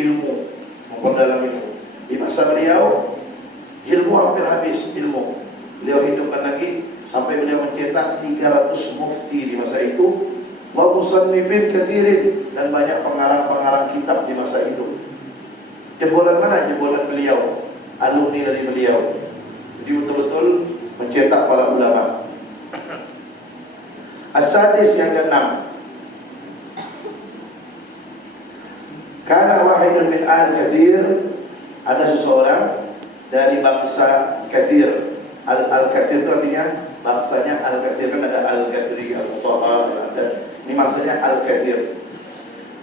ilmu, memperdalam ilmu. Di masa beliau ilmu hampir habis ilmu. Beliau hidupkan lagi sampai beliau mencetak 300 mufti di masa itu, wa musannifin katsirin, dan banyak pengarang-pengarang kitab di masa itu. Jebolan mana? Jebolan beliau, alumni dari beliau. Jadi betul-betul mencetak para ulama. As-sadis, yang keenam, karena wahidun min al-katsir, ada seseorang dari bangsa katsir. Al-katsir itu artinya bangsanya al-katsir, kan ada al-kadri, al-mutahhar, dan ini maksudnya al-katsir.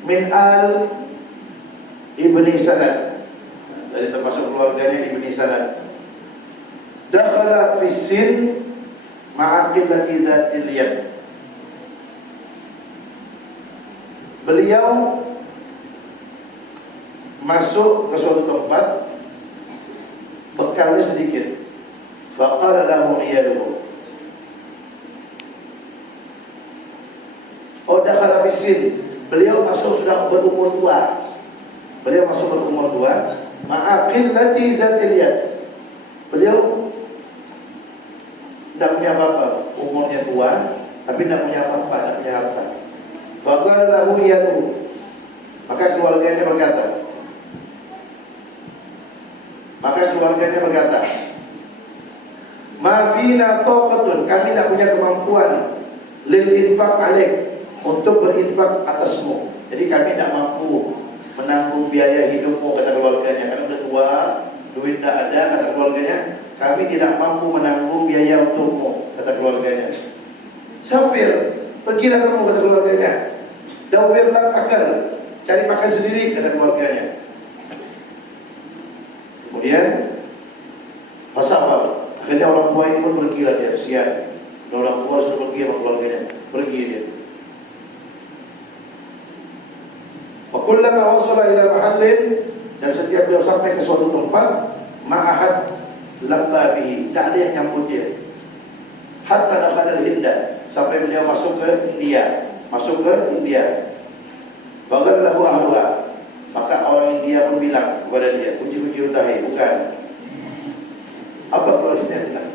Min al ibni Sanad, dari termasuk keluarganya ibni Sanad. Dakhala fi sin ma'a qillati dzatil yad. Beliau masuk ke suatu tempat, bekalnya sedikit. Faqala lahu iyaluhu. Dakhala fi sin. Beliau masuk sudah berumur tua. Beliau masuk berumur tua, ma'a qillati dzatil yad. Beliau tidak punya apa-apa, umurnya tua, tapi tidak punya apa-apa, tidak punya harta. Faqala lahu iyaluhu. Maka keluarganya berkata, ma fina taqatun, kami tidak punya kemampuan lil infaq alaik, untuk berinfak atasmu. Jadi kami tidak mampu menanggung biaya hidupmu, kata keluarganya. Karena sudah tua, duit tidak ada, kata keluarganya. Kami tidak mampu menanggung biaya untukmu, kata keluarganya. Safir, pergilah kamu, kata keluarganya. Dawirlah akal, cari makan sendiri, kata keluarganya. Kemudian pasal, akhirnya orang tua ini pun pergi lah dia, siap. Orang tua sudah pergi sama keluarganya, pergi dia. Kullama wasala ila mahallin, dan setiap beliau sampai ke suatu tempat, ma'ahad labbabihi, tak ada yang nyambut dia. Hatta dakhala al-Hinda, sampai beliau masuk ke India. Baghallahu ahluha, maka orang India pun bilang kepada dia, kunci-kunci utahi, bukan. Apa orang India bilang?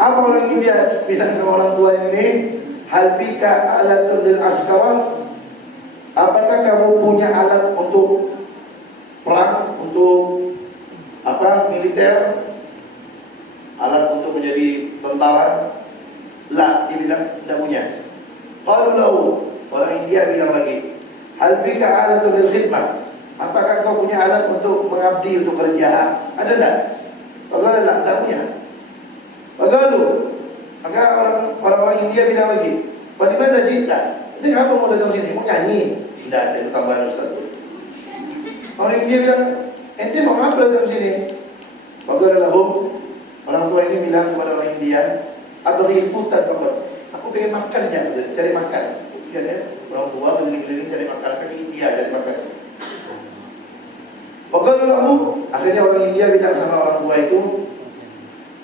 Apa orang India bilang sama orang tua ini? Hal fika alatul lil askaran, apakah kamu punya alat untuk perang, untuk militer, alat untuk menjadi tentara? La, dia bilang tidak punya. Qalu lahu, orang India bilang lagi, hal bika alatul lil khidmah, apakah kau punya alat untuk mengabdi, untuk kerja? Ada tak? Bagaimana? La, tidak punya. Bagaimana? Maka orang-orang India bilang lagi, bagaimana cerita? Ini kenapa mau datang sini? Mau nyanyi? Tidak ada tambahan Ustaz. Orang India bilang, ente mau apa datang sini? Bagaimana orang tua ini bilang kepada orang India, atau ikutan kabar, aku pengen makan ya, cari makan. Ya, orang tua keliling-keliling cari makan ke India, cari makan. Bagaimana akhirnya orang India bilang sama orang tua itu,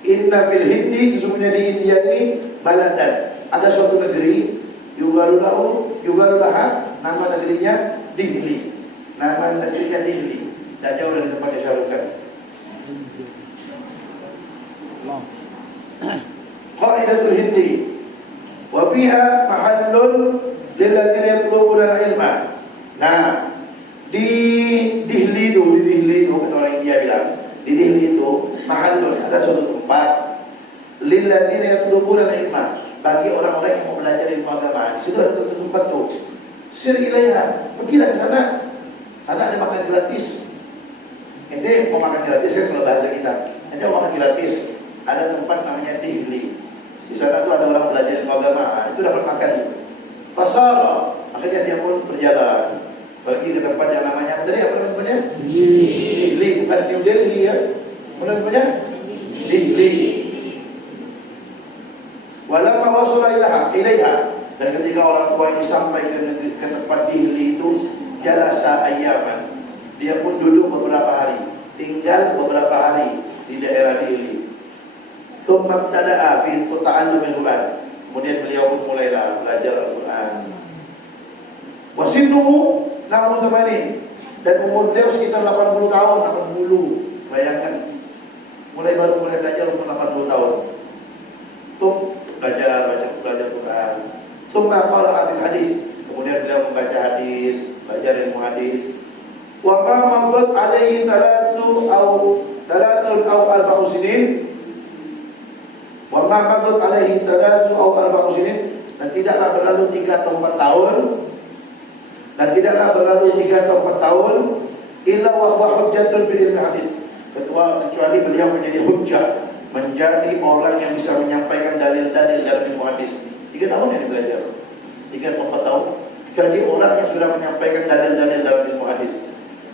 inna fil Hindi, sesungguhnya di India ini baladan, ada suatu negeri, yugalulaha, nama negerinya Dihli. Nama negerinya Dihli. Tak jauh dari tempat yang Syahrukh. Qaidatul Hindi. Wa fiha mahallun lilladzina yatlubuna al-ilma. Nah, di Dihli itu kata orang India bilang, di Dihli itu mahallun, ada suatu tempat lilladzina yatlubuna al-ilma, bagi orang-orang yang mau belajar ilmu agama. Di situ ada tempat tuh. Sir ilaiha, pergilah ke sana. Sana ada makan gratis. Ente mau makan gratis kan kalau bahasa kita. Ente mau makan gratis. Ada tempat namanya Dihli. Di sana tuh ada orang belajar ilmu agama. Itu dapat makan. Fasara, akhirnya dia pun berjalan pergi ke tempat yang namanya tadi apa namanya? Dihli, bukan New Delhi ya. Apa namanya? Dihli. Walamma wasala ilaiha, dan ketika orang tua ini sampai ke tempat Dihli itu, jalasa ayyaman, dia pun duduk beberapa hari, tinggal beberapa hari di daerah Dihli. Tsumma ibtada'a fi ta'allumil Qur'an, kemudian beliau pun mulailah belajar Al-Quran. Wasinnuhu, namun zaman ini Dan umur beliau sekitar 80 tahun, 80. Bayangkan. Baru mulai belajar umur 80 tahun. Tuh belajar Quran. Tsumma qara'a bil hadis. Kemudian beliau membaca hadis, belajar ilmu hadis. Wa ma madat alaihi salatun aw arba'u sinin. Wa ma madat alaihi salatun aw arba'u sinin. Dan tidaklah berlalu 3 atau 4 tahun. Dan tidaklah berlalu 3 atau 4 tahun illa wa huwa hujjatun fil ilmi hadis. Kecuali beliau menjadi hujjah, menjadi orang yang bisa menyampaikan dalil-dalil dalam ilmu hadis. 3 tahun yang belajar, 3 atau 4 tahun. Jadi orang yang sudah menyampaikan dalil-dalil dalam ilmu hadis.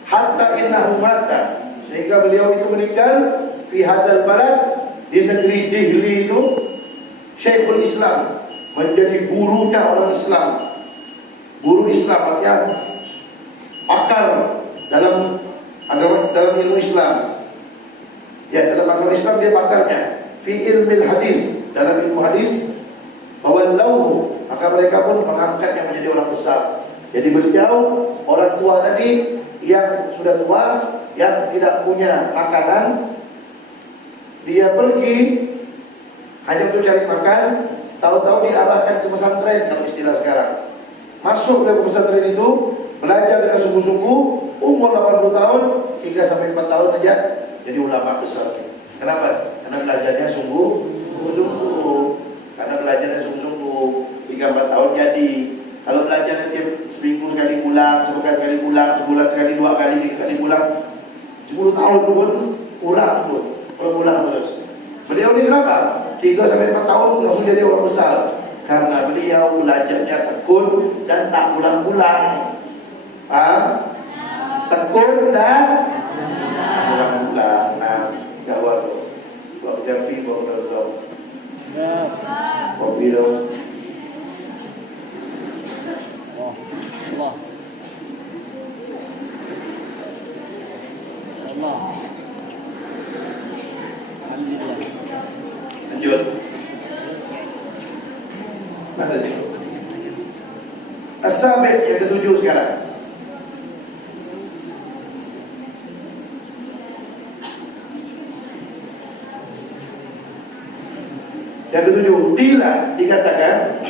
Hatta innahu mata, sehingga beliau itu meninggal fi hadzal balad, di negeri Dihli itu, Syekhul Islam, menjadi gurunya orang Islam. Guru Islam artinya pakar dalam agama, dalam ilmu Islam. Ya, dalam agama Islam dia pakarnya. Fi ilmil hadis, dalam ilmu hadis. Bawallahu, maka mereka pun mengangkatnya menjadi orang besar. Jadi beliau orang tua tadi yang sudah tua, yang tidak punya makanan, dia pergi hanya untuk cari makan. Tahu-tahu diarahkan ke pesantren, kalau istilah sekarang. Masuk ke pesantren itu, belajar dengan sungguh-sungguh, umur 80 tahun, 3 sampai 4 tahun saja jadi ulama besar. Kenapa? Karena belajarnya sungguh-sungguh. Karena belajarnya sungguh-sungguh, 3-4 tahun jadi. Kalau belajar tiap seminggu sekali pulang, sepekan sekali pulang, sebulan sekali, 2 kali, 3 kali pulang, 10 tahun pun pulang pun, pulang terus. Beliau ini kenapa? 3 sampai 4 tahun langsung jadi orang besar. Karena beliau belajarnya tekun dan tak pulang-pulang. Tekun dan pulang-pulang. Nah, gawat tu. Buat jampi, buat berdoa. Buat biru. Allah. Allah. Alhamdulillah. Lanjut. Mana dia? As-Sabi' yang ketujuh sekarang. Yang ketujuh, dikatakan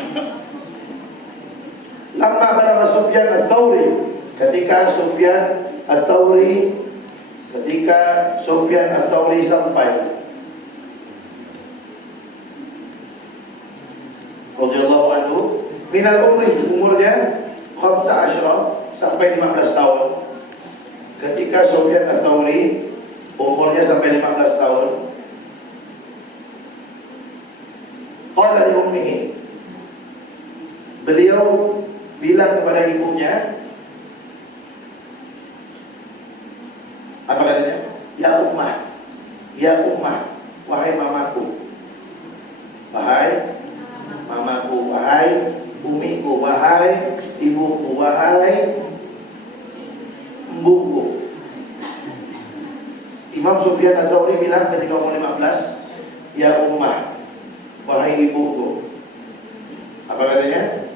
lamma balagha Sufyan ats-Tsauri, ketika Sufyan ats-Tsauri sampai radhiyallahu anhu minal umri, umurnya 15 sampai 15 tahun. Ketika Sufyan ats-Tsauri umurnya sampai 15 tahun, qala li ummihi, beliau bilang kepada ibunya, apa katanya? Ya ummah, wahai mamaku, wahai mamaku, wahai bumiku, wahai ibuku, wahai embuku. Imam Sufyan ats-Tsauri bilang ketika umur 15, ya ummah, wahai ibuku. Apa katanya?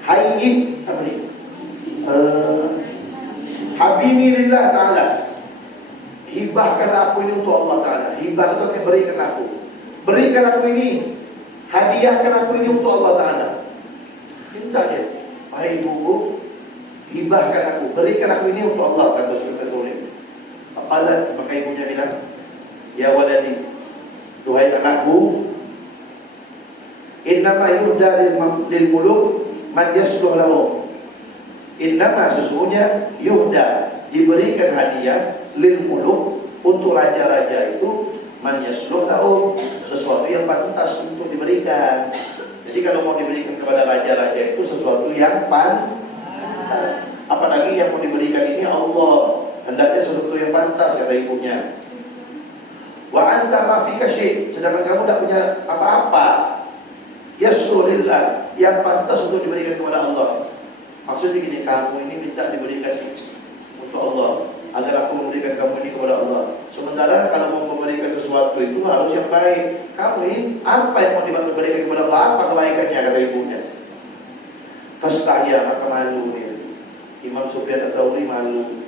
Hayyi, apa ni? Habini lillah ta'ala, hibahkanlah aku ini untuk Allah Ta'ala. Hibah itu artinya berikan aku. Berikan aku ini, hadiahkan aku ini untuk Allah Ta'ala. Minta dia, wahai ibuku, hibahkan aku, berikan aku ini untuk Allah, kata Sufyan. Maka ibunya bilang, ya waladi, duhai anakku, innama yuhda lil muluk man yasluh lahu. Innama, sesungguhnya, yuhda, diberikan hadiah lil muluk, untuk raja-raja itu, man yasluh lahu, sesuatu yang pantas untuk diberikan. Jadi kalau mau diberikan kepada raja-raja itu sesuatu yang pantas. Apalagi yang mau diberikan ini Allah, hendaknya sesuatu yang pantas, kata ibunya. Wa anta ma fika syai', sedangkan kamu tak punya apa-apa. Yasrulillah, yang pantas untuk diberikan kepada Allah. Maksudnya gini, kamu ini minta diberikan untuk Allah, agar aku memberikan kamu ini kepada Allah. Sementara kalau mau memberikan sesuatu itu harus yang baik. Kamu ini apa yang mau diberikan kepada Allah? Apa kebaikannya, kata ibunya. Fastahya, maka malu dia. Imam Sufyan Ats-Tsauri malu.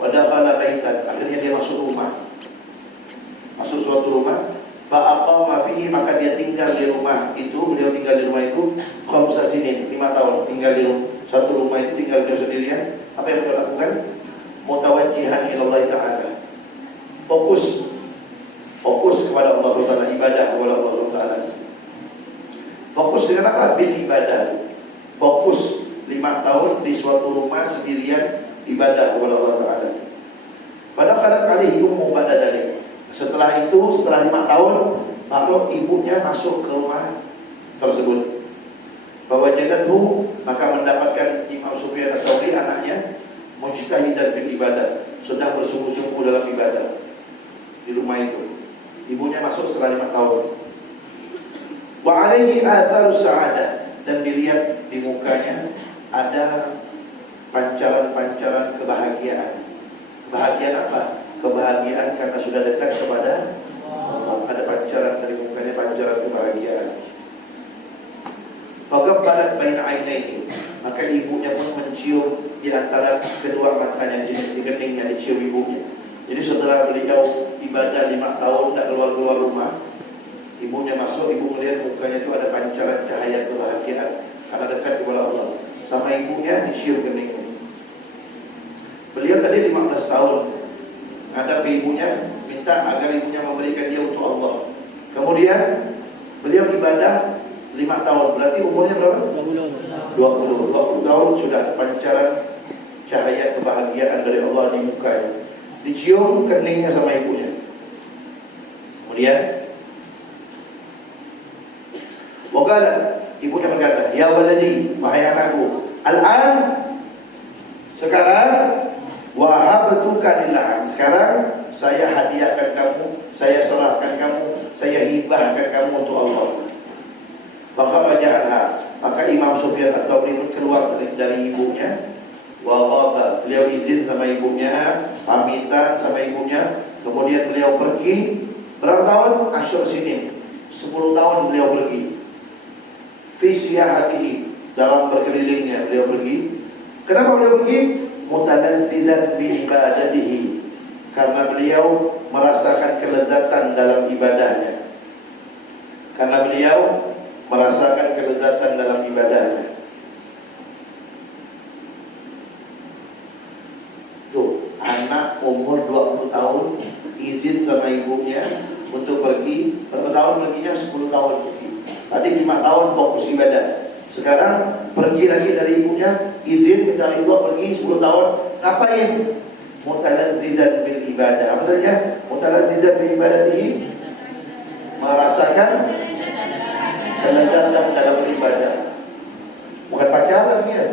Wadakhala baitan, akhirnya dia masuk rumah. Masuk suatu rumah, fa'aqama fihi, maka dia tinggal di rumah itu. Beliau tinggal di rumah itu khamsa sinin, 5 tahun tinggal di satu rumah itu, tinggal beliau sendirian. Apa yang beliau lakukan? Mutawajjihan ila Allah Ta'ala. Fokus kepada Allah Ta'ala, ibadah kepada Allah Ta'ala. Fokus dengan apa? Bil ibadah. Fokus 5 tahun di suatu rumah sendirian, ibadah kepada Allah Ta'ala. Pada kali umum pada dari. Setelah itu, setelah 5 tahun, baru ibunya masuk ke rumah tersebut. Fawajadatuhu, maka mendapatkan Imam Sufyan Ats-Tsauri, anaknya, mujtahidan fil ibadah, sedang bersungguh-sungguh dalam ibadah di rumah itu. Ibunya masuk setelah 5 tahun. Wa alaihi atharus sa'adah, dan dilihat di mukanya ada pancaran-pancaran kebahagiaan. Kebahagiaan apa? Kebahagiaan karena sudah dekat kepada Allah. Ada pancaran dari mukanya, pancaran kebahagiaan. Faqabbalat baina ainaihi, maka ibunya pun mencium di antara kedua matanya, di keningnya, dicium ibunya. Jadi setelah beliau ibadah 5 tahun tak keluar-keluar rumah, ibunya masuk, ibu melihat mukanya itu ada pancaran cahaya kebahagiaan karena dekat kepada Allah. Sama ibunya dicium keningnya. Beliau tadi 15 tahun ada ibunya, minta agar ibunya memberikan dia untuk Allah. Kemudian beliau ibadah 5 tahun, berarti umurnya berapa? 20 tahun sudah pancaran cahaya kebahagiaan dari Allah di mukanya. Dicium keningnya sama ibunya. Kemudian waqala, ibunya berkata, ya waladi, wahai anakku, al-an, sekarang, wahabtuka lillah, sekarang saya hadiahkan kamu, saya serahkan kamu, saya hibahkan kamu untuk Allah. Maka bacaanlah, maka Imam Sufyan Ats-Tsauri pun keluar dari ibunya. Wa beliau izin sama ibunya, pamitan sama ibunya. Kemudian beliau pergi. Berapa tahun? Asyur sinin, 10 tahun beliau pergi. Fi siyahatihi, dalam berkelilingnya beliau pergi. Kenapa beliau pergi? Mutaladzidan bi ibadatihi, karena beliau merasakan kelezatan dalam ibadahnya. Karena beliau merasakan kelezatan dalam ibadahnya. Tuh, anak umur 20 tahun izin sama ibunya untuk pergi. Berapa tahun perginya? 10 tahun pergi. Tadi 5 tahun fokus ibadah. Sekarang pergi lagi dari ibunya, izin minta ibu pergi 10 tahun. Ngapain? Mutaladzidan bil ibadah. Apa saja? Mutaladzidan bil ibadatihi, merasakan kelezatan dalam beribadah. Bukan pacaran ya.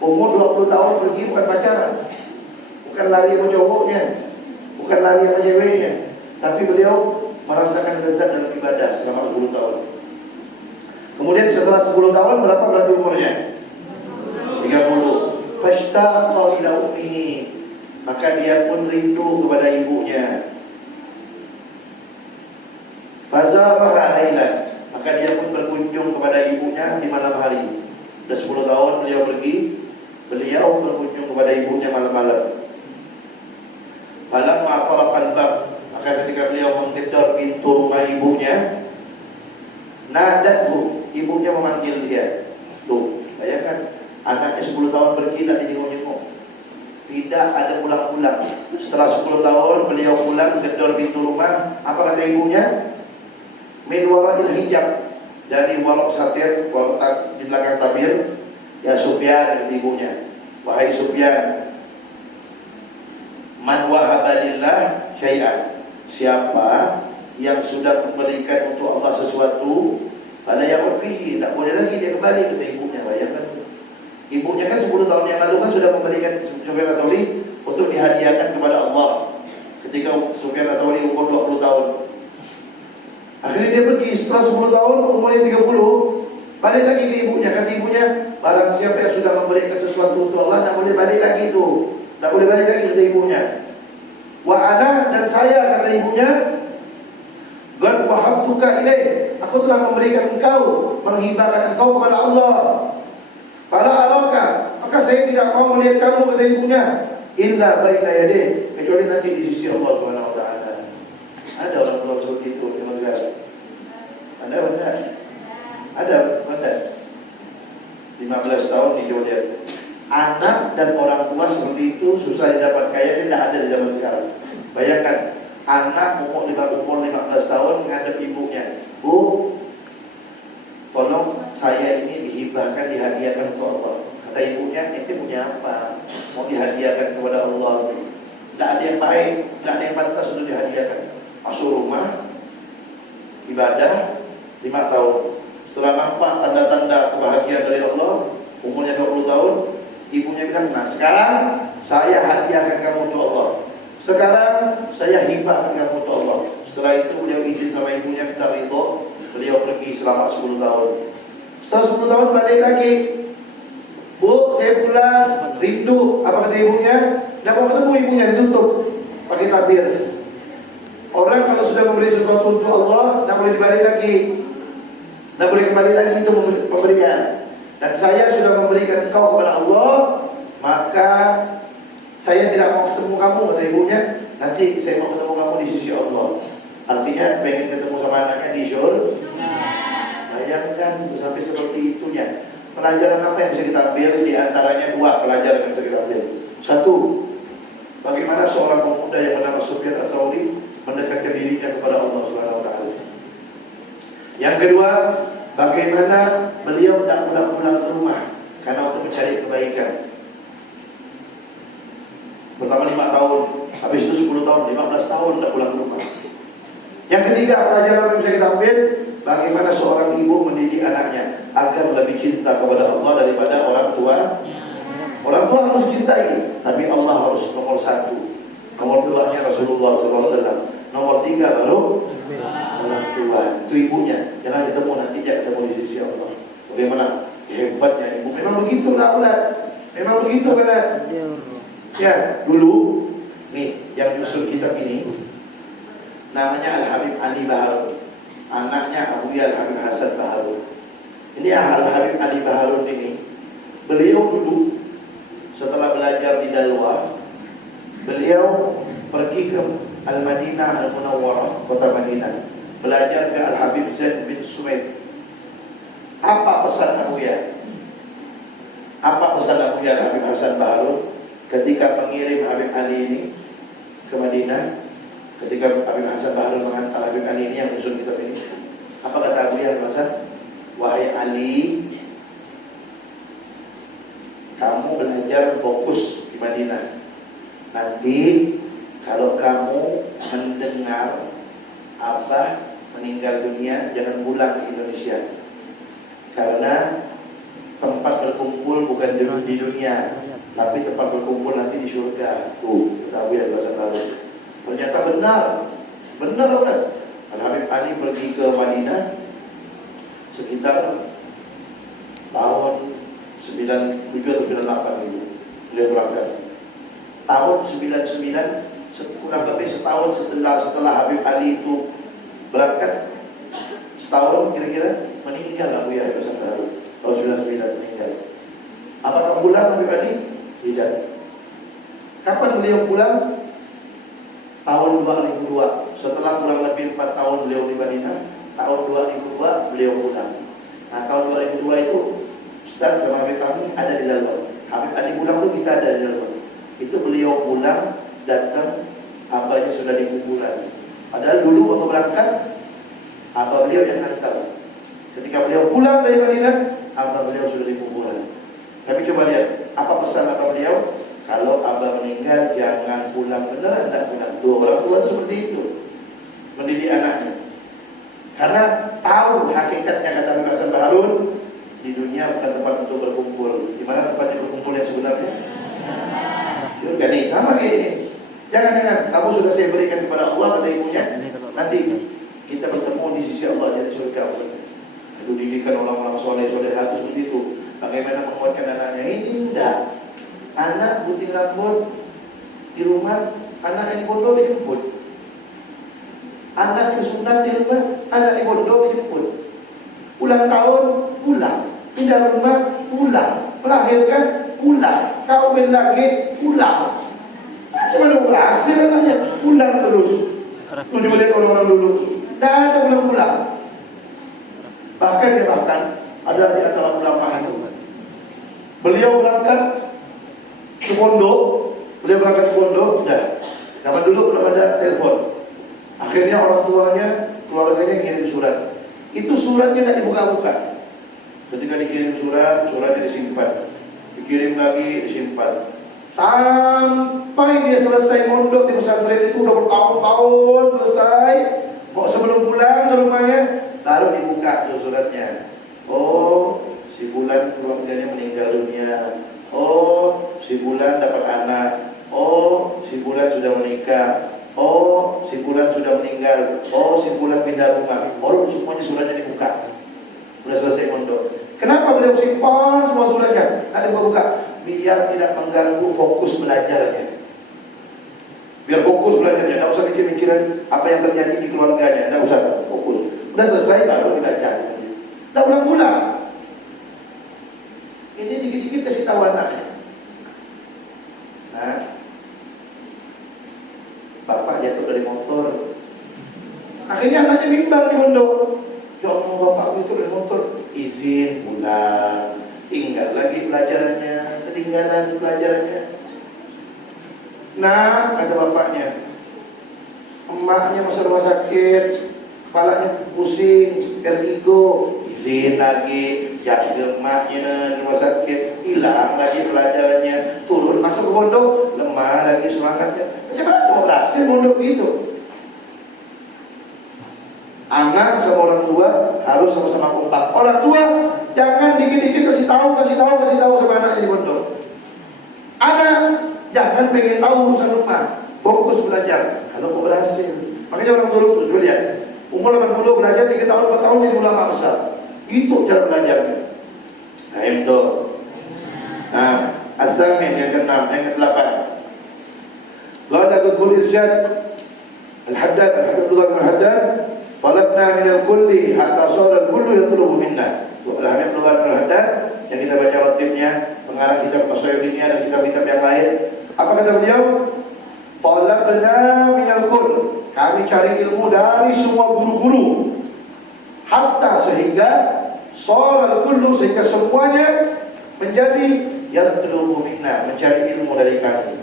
Umur 20 tahun pergi bukan pacaran. Bukan lari sama cowoknya, bukan lari sama ceweknya, tapi beliau merasakan kelezat dalam ibadah selama 10 tahun. Kemudian setelah 10 tahun berapa berarti umurnya? 30. Fashtaqa ila ummihi, maka dia pun rindu kepada ibunya. Fazaraha lailan, maka dia pun berkunjung kepada ibunya di malam hari. Sudah 10 tahun beliau pergi, beliau berkunjung kepada ibunya malam-malam. Falamma qaraqal bab, maka ketika beliau menggedor pintu rumah ibunya, nadathu, ibunya memanggil dia. Tuh, bayangkan, anaknya 10 tahun pergi dan dijenguk-jenguk, tidak ada pulang-pulang. Setelah 10 tahun beliau pulang, gedor pintu rumah. Apa kata ibunya? Min wara'il hijab, dari warok satir, warok di belakang tabir. Ya Sufyan, ibunya, wahai Sufyan, man wahaba lillah syai'an, siapa yang sudah memberikan untuk Allah sesuatu, pada yang fihi, tak boleh lagi dia kembali. Kata ibunya. Bayangkan, ibunya kan 10 tahun yang lalu kan sudah memberikan Sufyan Ats-Tsauri untuk dihadiahkan kepada Allah ketika Sufyan Ats-Tsauri umur 20 tahun. Akhirnya dia pergi setelah 10 tahun, umurnya 30, balik lagi ke ibunya. Kata ibunya, barang siapa yang sudah memberikan sesuatu untuk Allah, tak boleh balik lagi itu, tak boleh balik lagi, kata ibunya. Wa ana, dan saya, kata ibunya, qad wahabtuka ilaih, aku telah memberikan engkau, menghibahkan engkau kepada Allah. Fala araka, Maka saya tidak mau melihat kamu, kata ibunya, illa baina yadayhi, kecuali nanti di sisi Allah Subhanahu wa taala. Ada orang tua seperti itu di negara. Ada benar? Ada benar. 15 tahun di Jordan. Anak dan orang tua seperti itu susah didapat, kayaknya tidak ada di zaman sekarang. Bayangkan, anak umur 15 tahun menghadap ibunya, Bu, tolong saya ini dihibahkan, dihadiahkan untuk Allah. Kata ibunya, itu punya apa? Mau dihadiahkan kepada Allah? Tidak ada yang baik, tidak ada yang pantas untuk dihadiahkan. Masuk rumah, ibadah 5 tahun. Setelah nampak tanda-tanda kebahagiaan dari Allah, umurnya 20 tahun, ibunya bilang, nah sekarang saya hadiahkan kamu untuk Allah. Sekarang saya hibahkan kamu untuk Allah. Setelah itu beliau izin sama ibunya, minta ridho, beliau pergi selama 10 tahun. Setelah 10 tahun balik lagi, Bu, saya pulang, rindu. Apa kata ibunya? Tidak mau ketemu ibunya, ditutup pakai tabir. Orang kalau sudah memberi sesuatu untuk Allah, tidak boleh dibalik lagi, tidak boleh kembali lagi, itu pemberian. Dan saya sudah memberikan engkau kepada Allah, maka saya tidak mau ketemu kamu, kata ibunya. Nanti saya mau ketemu kamu di sisi Allah. Artinya pengen ketemu sama anaknya di surga. Bayangkan sampai seperti itunya. Pelajaran apa yang bisa kita ambil? Di antaranya 2 pelajaran yang bisa kita ambil. 1, bagaimana seorang pemuda yang bernama Sufyan Ats-Tsauri mendekatkan dirinya kepada Allah Subhanahu wa taala. Yang kedua, bagaimana beliau tidak pulang-pulang ke rumah karena untuk mencari kebaikan. Pertama 5 tahun, habis itu 10 tahun, 15 tahun tidak pulang ke rumah. Yang ketiga, pelajaran yang bisa kita ambil, bagaimana seorang ibu mendidik anaknya agar lebih cinta kepada Allah daripada orang tua. Orang tua harus dicintai, tapi Allah harus nomor 1. Nomor 2-nya Rasulullah SAW. Nomor 3 baru orang tua. Itu ibunya. Jangan ketemu nanti, jangan ketemu di sisi Allah. Bagaimana hebatnya ibu? Memang begitu lah, memang begitu kan? Ya, dulu nih yang nyusul kitab ini namanya Al-Habib Ali Baharun, anaknya Abuya Al-Habib Hasan Baharun. Ini Al-Habib Ali Baharun ini, beliau dulu setelah belajar di Dalwa, beliau pergi ke Al-Madinah Al-Munawwarah, kota Madinah, belajar ke Al-Habib Zaid bin Sumaid. Apa pesan Abuya? Apa pesan Abuya Al-Habib Hasan Baharun ketika mengirim Habib Ali ini ke Madinah? Ketika Habib Hasan Baharun menghantar Habib Ali ini yang usul kitab ini, apa kata Abuya Hasan? Wahai Ali, kamu belajar fokus di Madinah. Nanti kalau kamu mendengar Abah meninggal dunia, jangan pulang ke Indonesia, karena tempat berkumpul bukan di dunia, tapi tempat berkumpul nanti di surga. Tuh, kata Abuya Hasan Baharun. Ternyata benar kan? Habib Ali pergi ke Madinah sekitar tahun 97 atau 98 itu. Beliau berangkat. Tahun 99, kurang lebih setahun setelah Habib Ali itu berangkat, setahun kira-kira meninggal Abuya Hasan Baharun. Tahun 99 meninggal. Apakah pulang Habib Ali? Tidak. Kapan beliau pulang? Tahun 2002, setelah kurang lebih 4 tahun beliau di Madinah, tahun 2002 beliau pulang. Nah, tahun 2002 itu Ustaz sama Habib kami ada di dalam. Habib Ali pulang itu kita ada di dalam. Itu beliau pulang, datang, abahnya sudah di kuburan. Padahal dulu waktu berangkat, abah beliau yang hantar. Ketika beliau pulang dari Madinah, abah beliau sudah di kuburan. Tapi coba lihat, apa pesan abah beliau? Kalau abah meninggal jangan pulang, beneran tak pulang. Dua orang tua seperti itu mendidik anaknya, karena tahu hakikatnya. Kata Habib Hasan Baharun, di dunia bukan tempat untuk berkumpul. Di mana tempatnya berkumpul yang sebenarnya? Surga nih, sama kayak ini. Jangan kamu sudah saya berikan kepada Allah, kata ibunya. Nanti kita bertemu di sisi Allah, jadi surga. Itu didikan orang-orang soleh itu seperti itu. Bagaimana menguatkan anaknya? Ini tidak. Anak putih rambut di rumah, anak yang bodoh dijemput. Anak yang sunat di rumah, anak yang bodoh dijemput. Ulang tahun, pulang. Pindah rumah, pulang. Melahirkan, ulang. Kau lagi ulang. Macam mana berhasil katanya? Ulang terus. Tuh lihat orang-orang dulu. Tidak ada ulang-ulang. Bahkan ada di antara ulama itu. Beliau berangkat ke pondok. Sudah. Zaman dulu belum ada telepon. Akhirnya orang tuanya, keluarganya kirim surat. Itu suratnya tidak dibuka-buka. Ketika dikirim suratnya disimpan. Dikirim lagi, disimpan. Sampai dia selesai mondok di pesantren itu, udah bertahun-tahun selesai. Kok sebelum pulang ke rumahnya, baru dibuka tuh suratnya. Oh, si Fulan keluarganya meninggal dunia. Oh, si Fulan dapat anak. Oh, si Fulan sudah menikah. Oh, si Fulan sudah meninggal. Oh, si Fulan pindah rumah. Oh, semuanya suratnya dibuka. Sudah selesai mondok. Kenapa beliau simpan semua suratnya? Nanti buka. Biar tidak mengganggu fokus belajarnya. Biar fokus belajarnya. Tidak usah mikir-mikiran apa yang terjadi di keluarganya. Tidak usah fokus. Sudah selesai baru dibaca. Tidak ulang-ulang. Ini dikit-dikit kasih tahu anaknya. Nah, bapak jatuh dari motor. Akhirnya anaknya bimbang di mondok. Ya Allah, bapak itu dari motor. Izin pulang. Tinggal lagi pelajarannya. Ketinggalan pelajarannya. Nah, kata bapaknya, emaknya masuk rumah sakit, kepalanya pusing, vertigo. Izin lagi, jadi emaknya di rumah sakit, hilang lagi pelajarannya, turun masuk ke pondok, lemah lagi semangatnya. Macam mana mau berhasil pondok gitu? Anak sama orang tua harus sama-sama kompak. Orang tua jangan dikit-dikit kasih tahu sama anaknya di pondok. Anak jangan pengen tahu urusan rumah, fokus belajar. Kalau mau berhasil, makanya orang dulu tuh lihat, umur 80 belajar 3 tahun 4 tahun jadi ulama besar. Itu cara belajarnya. Nah itu. Nah, Al-Zamin yang ke-6, yang ke-8. Qala Qutbul Irsyad Al-Haddad Abdullah bin Haddad, talabna min al-kulli hatta sara al-kullu yatlubu minna. Al-Habib Abdullah bin Haddad yang kita baca rotibnya, pengarang kitab Qasaid Dunia dan kitab-kitab yang lain. Apa kata beliau? Talabna min al-kull. Kami cari ilmu dari semua guru-guru. Hatta sehingga soal kullu, sehingga semuanya menjadi yatlubu minna, mencari ilmu dari kami.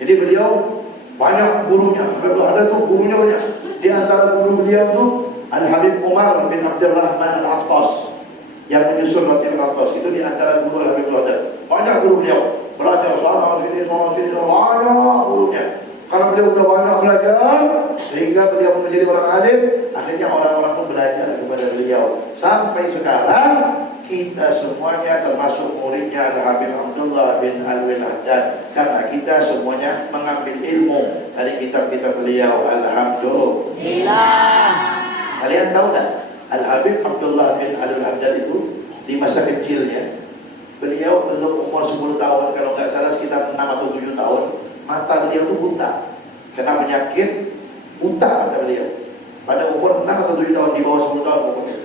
Jadi beliau banyak gurunya. Ada tuh gurunya banyak. Di antara guru beliau tuh Al-Habib Umar bin Abdurrahman Al-Attas yang menyusun Ratib Al-Attas. Itu di antara guru Al-Habib Al-Attas. Banyak guru beliau. Belajar sana sini banyak gurunya. Karena beliau sudah banyak belajar, sehingga beliau menjadi orang alim. Akhirnya orang-orang pun belajar kepada beliau. Sampai sekarang kita semuanya termasuk muridnya Al-Habib Abdullah bin Al-Haddad, karena kita semuanya mengambil ilmu dari kitab-kitab beliau. Alhamdulillah. Kalian tahu tak, Al-Habib Abdullah bin Al-Haddad itu di masa kecilnya, beliau belum umur 10 tahun, kalau nggak salah sekitar 6 atau 7 tahun, mata beliau itu buta, kena penyakit buta kata beliau. Pada umur 6 atau 7 tahun, di bawah 10 tahun pokoknya.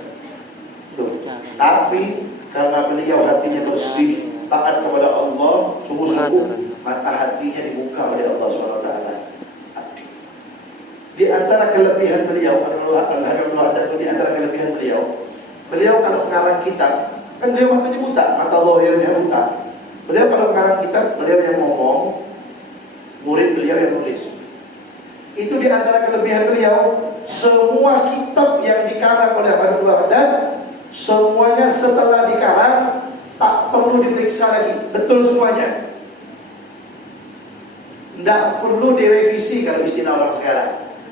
Tuh. Tapi karena beliau hatinya bersih, taat kepada Allah, sungguh-sungguh mata hatinya dibuka oleh Allah SWT. Di antara kelebihan beliau, Al-Haddad itu di antara kelebihan beliau kalau mengarang kitab, kan beliau matanya buta, mata zahirnya buta. Beliau kalau mengarang kitab, beliau yang ngomong, murid beliau yang nulis. Itu di antara kelebihan beliau. Semua kitab yang dikarang oleh Habib Haddad, semuanya setelah dikarang tak perlu diperiksa lagi, betul semuanya. Tidak perlu direvisi kalau istilah orang sekarang.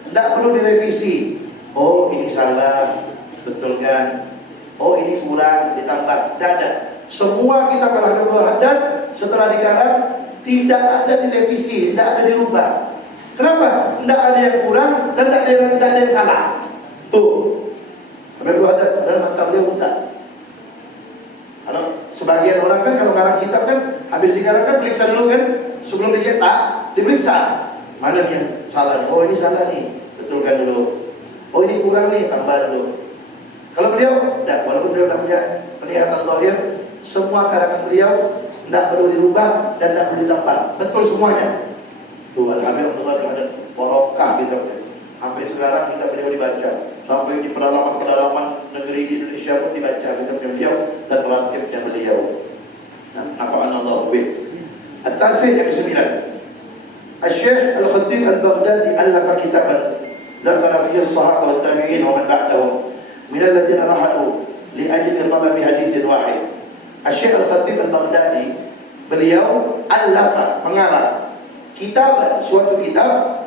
Tidak perlu direvisi. Oh ini salah, betul kan? Oh ini kurang, ditambah. Tidak ada. Semua kitab Habib Haddad setelah dikarang tidak ada direvisi, tidak ada dirubah. Kenapa? Tidak ada yang kurang dan tidak ada yang salah. Tuh, Habib Haddad dan mata beliau buta. Kalau sebagian orang kan kalau ngarang kitab kan habis dikarang kan periksa dulu kan, sebelum dicetak diperiksa mana dia salah. Oh ini salah nih, betulkan dulu. Oh ini kurang nih, tambah dulu. Kalau beliau, tidak, walaupun beliau tidak punya penglihatan zahir, semua karangan beliau tidak perlu dirubah dan tidak perlu ditambah. Betul semuanya. Tuh, alhamdulillah ada barokah kita. Sampai sekarang kita beliau dibaca. Sampai di pedalaman-pedalaman negeri di Indonesia pun dibaca kita beliau dan pelangkipnya beliau. Nafa'anallahu bih. At-tasih yang ke-9. Al-Syekh Al-Khatib Al-Baghdadi alafa kitaban dzakara fihi as-sahaba wa tabi'in wa man ba'dahum min alladziina rahalu li ajli talab hadits wahid. Al-Syekh Al-Khatib Al-Baghdadi beliau alafa mengarang kitaban, suatu kitab,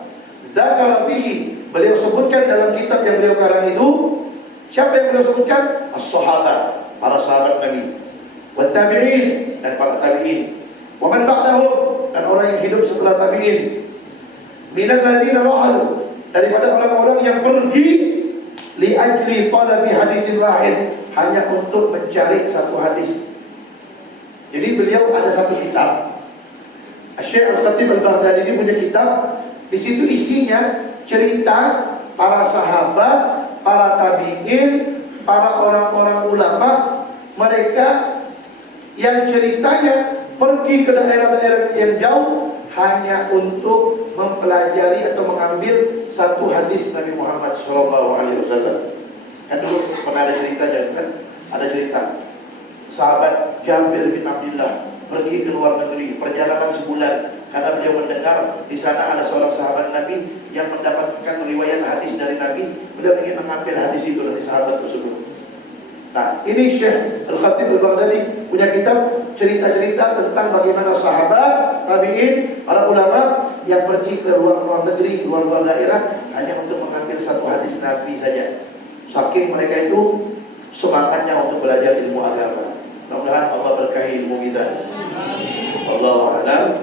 dzakara fihi, beliau sebutkan dalam kitab yang beliau karang itu, siapa yang beliau sebutkan? As-sahabat, para sahabat Nabi, wa tabi'in, dan para tabi'in, wa man ba'dahum, dan orang yang hidup setelah tabi'in, minal ladzina rahalu, daripada orang-orang yang pergi li ajli talabi hadisin wahid, hanya untuk mencari satu hadis. Jadi beliau ada satu kitab. Syekh Al-Khatib Al-Baghdadi ini punya kitab. Di situ isinya cerita para sahabat, para tabi'in, para orang-orang ulama, mereka yang ceritanya pergi ke daerah-daerah yang jauh hanya untuk mempelajari atau mengambil satu hadis Nabi Muhammad SAW. Kan dulu pernah ada ceritanya, kan? Ada cerita sahabat Jabir bin Abdullah pergi ke luar negeri, perjalanan sebulan, karena beliau mendengar di sana ada seorang sahabat Nabi yang mendapatkan riwayat hadis dari Nabi. Beliau ingin mengambil hadis itu dari sahabat tersebut. Nah, ini Syekh Al-Khatib Al-Baghdadi punya kitab cerita-cerita tentang bagaimana sahabat, tabi'in, para ulama yang pergi ke luar negeri, luar daerah hanya untuk mengambil satu hadis Nabi saja. Saking mereka itu semangatnya untuk belajar ilmu agama. Mudah-mudahan Allah berkahi ilmu kita. Wallahu a'lam.